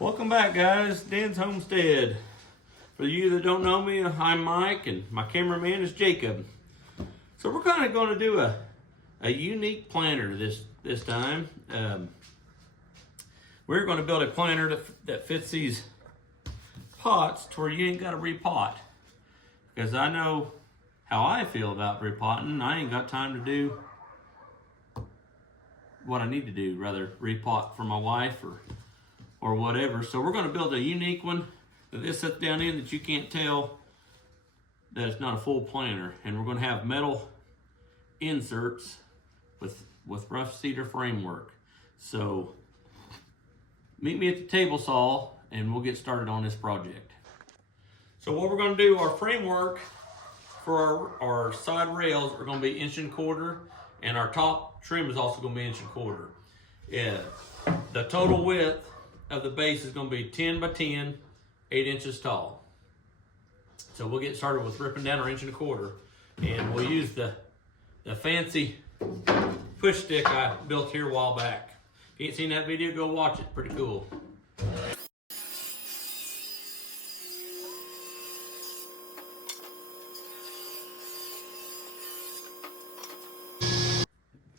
Welcome back, guys. Dan's Homestead. For you that don't know me, I'm Mike, and my cameraman is Jacob. So we're kind of going to do a unique planter this time. We're going to build a planter that fits these pots to where you ain't got to repot. Because I know how I feel about repotting. I ain't got time to do what I need to do, rather repot for my wife or whatever. So we're going to build a unique one that this sits down in that you can't tell that it's not a full planter. And we're going to have metal inserts with rough cedar framework. So meet me at the table saw and we'll get started on this project. So what we're going to do, our framework for our side rails are going to be 1¼ inch, and our top trim is also going to be 1¼ inch. Yeah, the total width of the base is going to be 10 by 10, 8 inches tall. So we'll get started with ripping down our 1¼ inch, and we'll use the fancy push stick I built here a while back. If you ain't seen that video, go watch it. Pretty cool.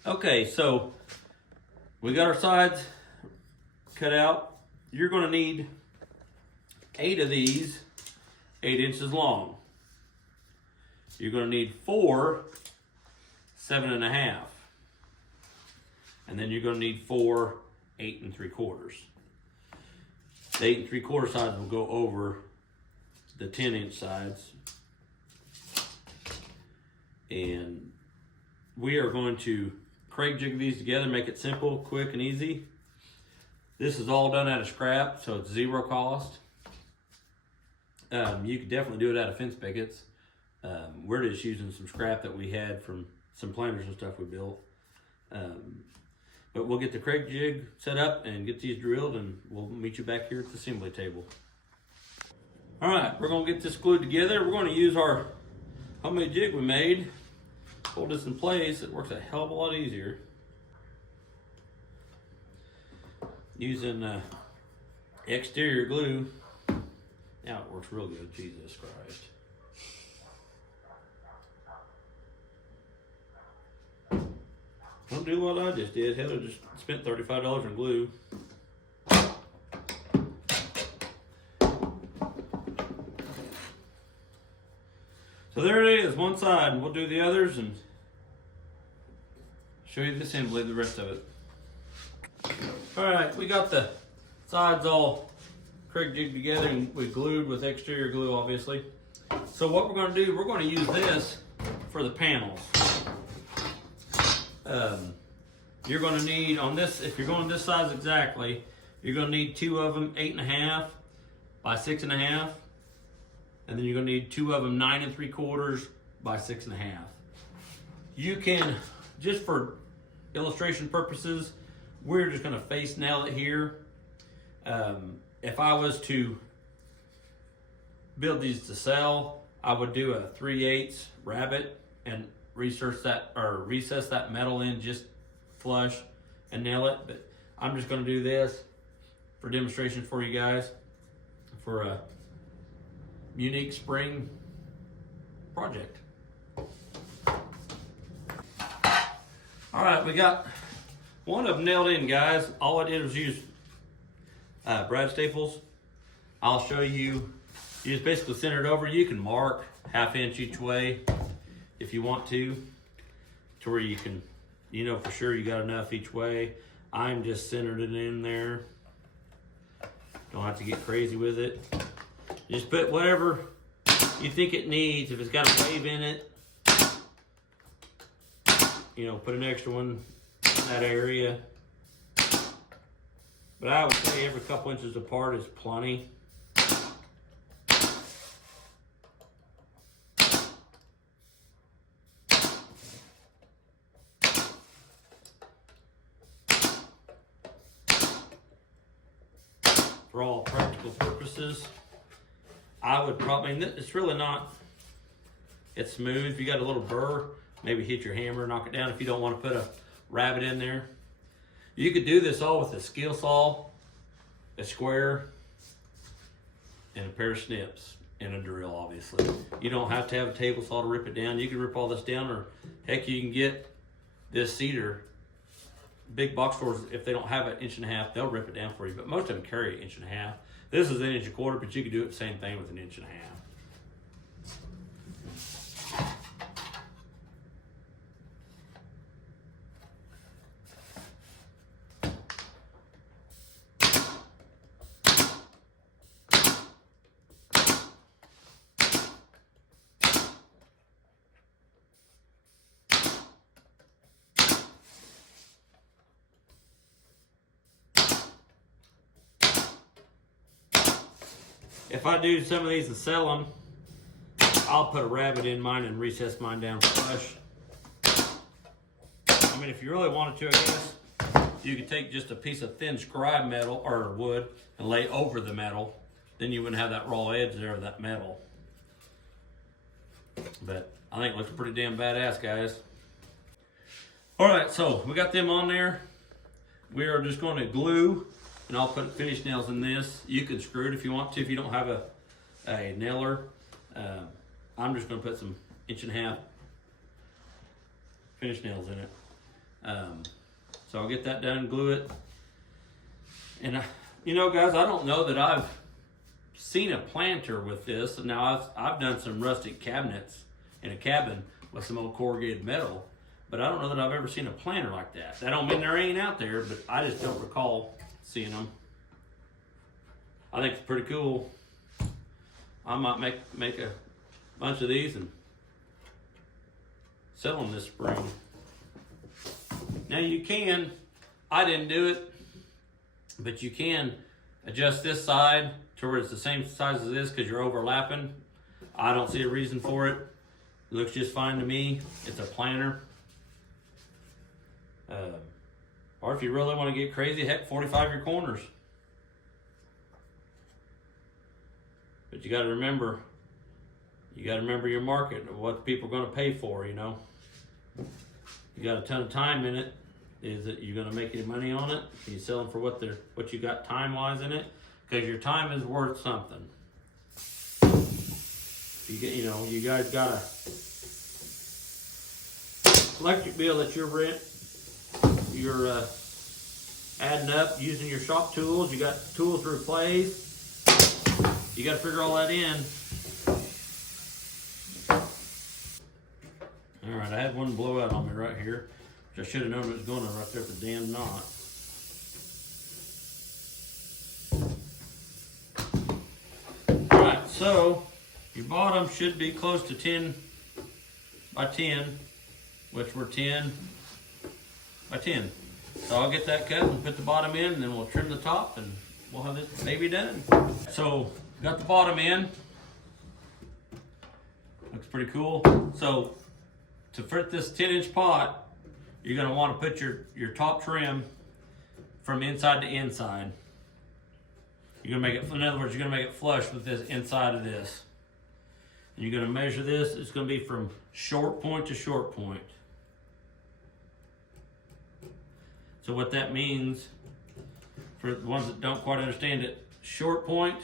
Okay, so we got our sides cut out. You're going to need 8 of these 8 inches long. You're going to need 4 7½, and then you're going to need 4 8 3/4. The 8 3/4 sides will go over the 10-inch sides, and we are going to Craig jig these together, make it simple, quick, and easy. This is all done out of scrap, so it's 0 cost. You could definitely do it out of fence pickets. We're just using some scrap that we had from some planters and stuff we built. But we'll get the Craig jig set up and get these drilled, and we'll meet you back here at the assembly table. All right, we're gonna get this glued together. We're gonna use our homemade jig we made. Hold this in place, it works a hell of a lot easier using exterior glue. Now it works real good, Jesus Christ. Don't do what I just did. Heather just spent $35 on glue. So there it is, one side, and we'll do the others and show you the assembly of the rest of it. All right, we got the sides all Craig jigged together and we glued with exterior glue, obviously. So what we're gonna do, we're gonna use this for the panels. You're gonna need, on this, if you're going this size exactly, you're gonna need 2 of them 8½ by 6½. And then you're gonna need 2 of them 9 3/4 by 6½. You can, just for illustration purposes, we're just gonna face nail it here. If I was to build these to sell, I would do a 3/8 rabbet and recess that metal in just flush and nail it. But I'm just gonna do this for demonstration for you guys for a unique spring project. All right, we got one of them nailed in, guys. All I did was use Brad staples. I'll show you. You just basically center it over. You can mark 1/2 inch each way if you want to where you can, you know for sure you got enough each way. I'm just centered it in there. Don't have to get crazy with it. Just put whatever you think it needs. If it's got a wave in it, you know, put an extra one in that area. But I would say every couple inches apart is plenty. For all practical purposes, I would probably, it's really not, it's smooth. If you got a little burr, maybe hit your hammer, knock it down if you don't want to put a rabbet in there. You could do this all with a skill saw. a square, and a pair of snips, and a drill, obviously. You don't have to have a table saw to rip it down. You can rip all this down, or heck, you can get this cedar. Big box stores, if they don't have an 1.5 inch, they'll rip it down for you, but most of them carry 1.5 inches. This is 1.25 inches, but you can do it the same thing with 1.5 inches. If I do some of these and sell them, I'll put a rabbet in mine and recess mine down flush. I mean, if you really wanted to, I guess, you could take just a piece of thin scribe metal or wood and lay over the metal. Then you wouldn't have that raw edge there of that metal. But I think it looks pretty damn badass, guys. All right, so we got them on there. We are just going to glue, and I'll put finish nails in this. You can screw it if you want to, if you don't have a nailer. I'm just going to put some 1.5 inch finish nails in it. So I'll get that done, glue it. And you know, guys, I don't know that I've seen a planter with this. Now I've done some rustic cabinets in a cabin with some old corrugated metal, but I don't know that I've ever seen a planter like that. That don't mean there ain't out there, but I just don't recall seeing them. I think it's pretty cool. I might make a bunch of these and sell them this spring. Now you can, I didn't do it, but you can adjust this side to where it's the same size as this because you're overlapping. I don't see a reason for it. It looks just fine to me. It's a planter. Or if you really want to get crazy, heck, 45 your corners. But you got to remember your market, what people are going to pay for, you know. You got a ton of time in it. Is it you're going to make any money on it? Can you sell them for what you got time-wise in it? Because your time is worth something. You know, you guys got a electric bill that you're adding up using your shop tools. You got tools to replace. You got to figure all that in. All right, I had one blow out on me right here, which I should have known it was going on right there at the damn knot. All right, so your bottom should be close to 10 by 10, which we're 10 by 10. So I'll get that cut and put the bottom in, and then we'll trim the top, and we'll have this baby done. So got the bottom in. Looks pretty cool. So to fit this 10-inch pot, you're going to want to put your top trim from inside to inside. You're going to make it, in other words, you're going to make it flush with this inside of this. And you're going to measure this. It's going to be from short point to short point. So what that means, for the ones that don't quite understand it, short point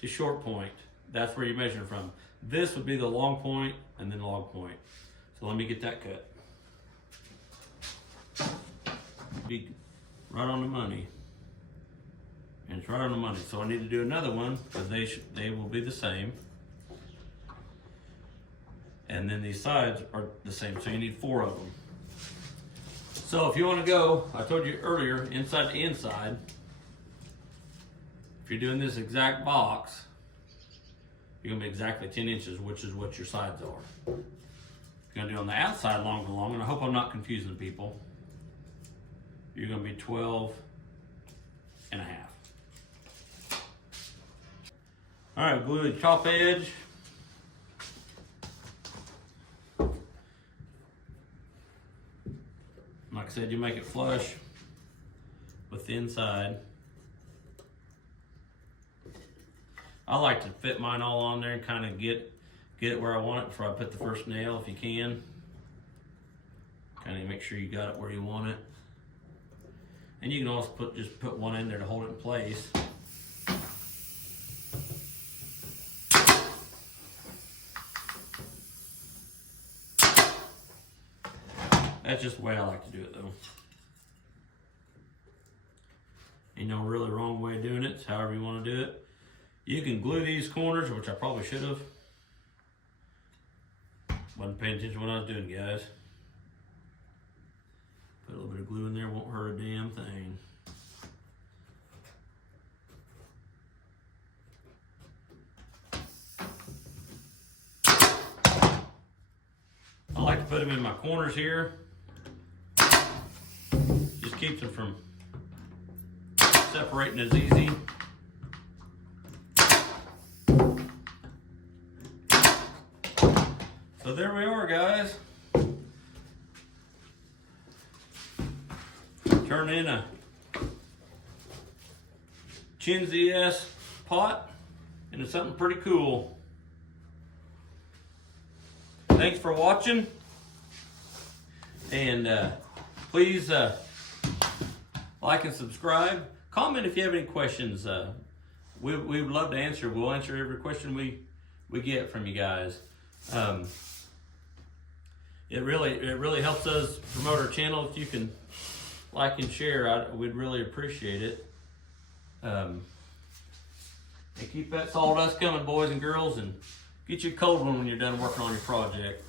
to short point. That's where you're measuring from. This would be the long point and then long point. So let me get that cut. Be right on the money. And it's right on the money. So I need to do another one because they will be the same. And then these sides are the same. So you need 4 of them. So if you want to go, I told you earlier, inside to inside, if you're doing this exact box, you're going to be exactly 10 inches, which is what your sides are. If you're going to do on the outside long to long, and I hope I'm not confusing people, you're going to be 12 and a half. All right, glue the top edge. Like I said, you make it flush with the inside. I like to fit mine all on there and kind of get it where I want it before I put the first nail, if you can. Kind of make sure you got it where you want it. And you can also just put one in there to hold it in place. That's just the way I like to do it though. Ain't no really wrong way of doing it. It's however you want to do it. You can glue these corners, which I probably should have. Wasn't paying attention to what I was doing, guys. Put a little bit of glue in there, won't hurt a damn thing. I like to put them in my corners here. Just keeps them from separating as easy. So there we are, guys. Turn in a Chinzy-S pot into something pretty cool. Thanks for watching, and please like and subscribe. Comment if you have any questions. We would love to answer. We'll answer every question we get from you guys. It really helps us promote our channel. If you can like and share, we'd really appreciate it. And keep that sawdust coming, boys and girls, and get you a cold one when you're done working on your project.